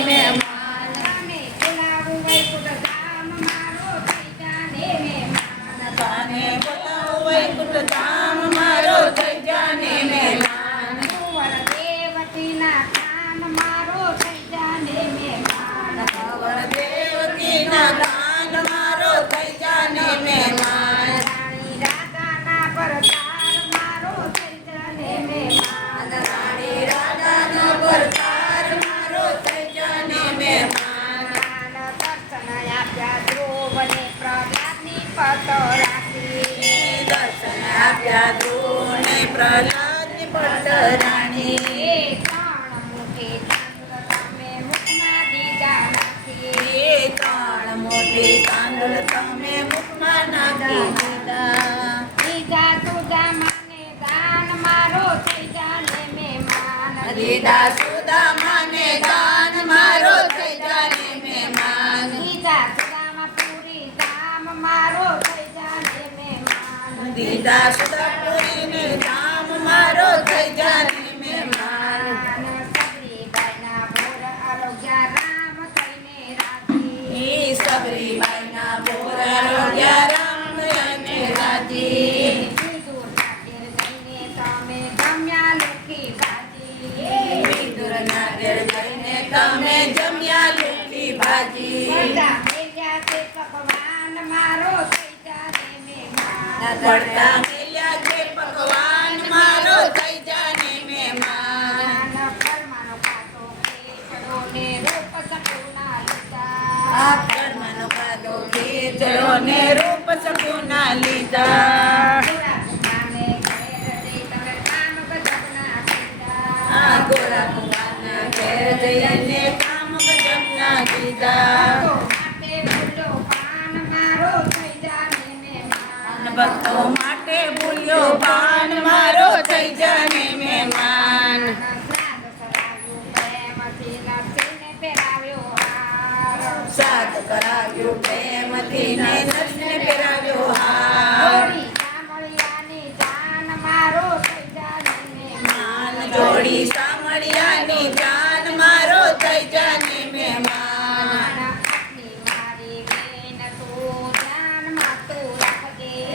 મહેમાન તને બોલાવું વૈકુંઠ ધામ મારો થઈ જાને મહેમાન તને બોલાવું વૈકુંઠ ધામ મારો થઈ જાને મહેમાન કુંવર દેવકીના કાન મારો થઈ જાને મહેમાન કુંવર દેવકીના કાન મારો થઈ જાને મહેમાન રાણી રાધાના પરચાર મારો થઈ જાને મહેમાન રાણી રાધાનો પરચાર મારો થઈ જાને મહેમાન દર્શન આપ્યા ધ્રુવને પ્રહલાદની પતો રાખી દર્શન આપ્યા ધ્રુવને પ્રહલાદની પટરાણી ત્રણ મુઠી તાંદૂળ તમે મુખમાં દીધા નાખી ત્રણ મોટી તાંદૂળ તમે મુખમાં નાખી દીધા દીધા તુજા મને દાન મારો થઈ જાને મહેમાન દીધા સુદામાને દાન મારો થઈ જાને મહેમાન દીધા સુદામા પૂરી ધામ મારો થઈ જાને મહેમાન દીધા સુદાપુરીને ધામ મારો થઈ જાને મહેમાન સબરીબાઈના ભોર આરોગ્ય રામ થઈને રાજી ઈ સબરીબાઈના બોર રોગ્યા રામ અને રાજી વિદુરના ઘેર જઈને તમે ગમ્યા લુખી ભાજી વિદુરના ઘેર જઈને તમે જમ્યા લીલી ભાજી બધા ભેગા તે પકવાન મારો થઈ જાને મહેમાન પડતા મેલ્યા છે પકવાન મારો થઈ જાને મહેમાન પરમાનો કાતો ખેચડો ને રૂપ સકુના આ લીધા કર્મનો કાદો ખીચડો ને રૂપ સકુના લીધા ગોરા કુમારને ઘેર જઈ તમે કામ ગજબના કીધા આ ગોરા કુંવારના ઘેર જઈને કામ ગજબના કીધા ભક્તો માટે ભૂલ્યો પાન મારો થઈ જાને મહેમાન ભક્તો માટે ભૂલ્યો પાન મારો થઈ જાને મહેમાન સાદ કરાવ્યું પ્રેમથી નરસિંહને પહેરાવ્યો હાર જોડી સામળિયાની જાન મારો થઈ જાને મહેમાન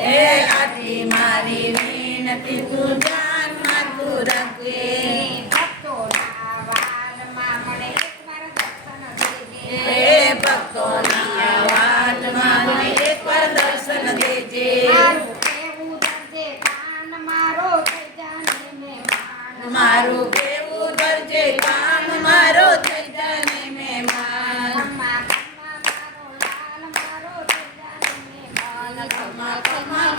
એ આટલી મારી વિનતી તું જાનમાં તું રાખજે એ ભક્તોના વાતમાં મને એકવાર દર્શન દેજે મારું કેવું ધરજે કામ મારો થઈ જાને મહેમાન ખમા ખમા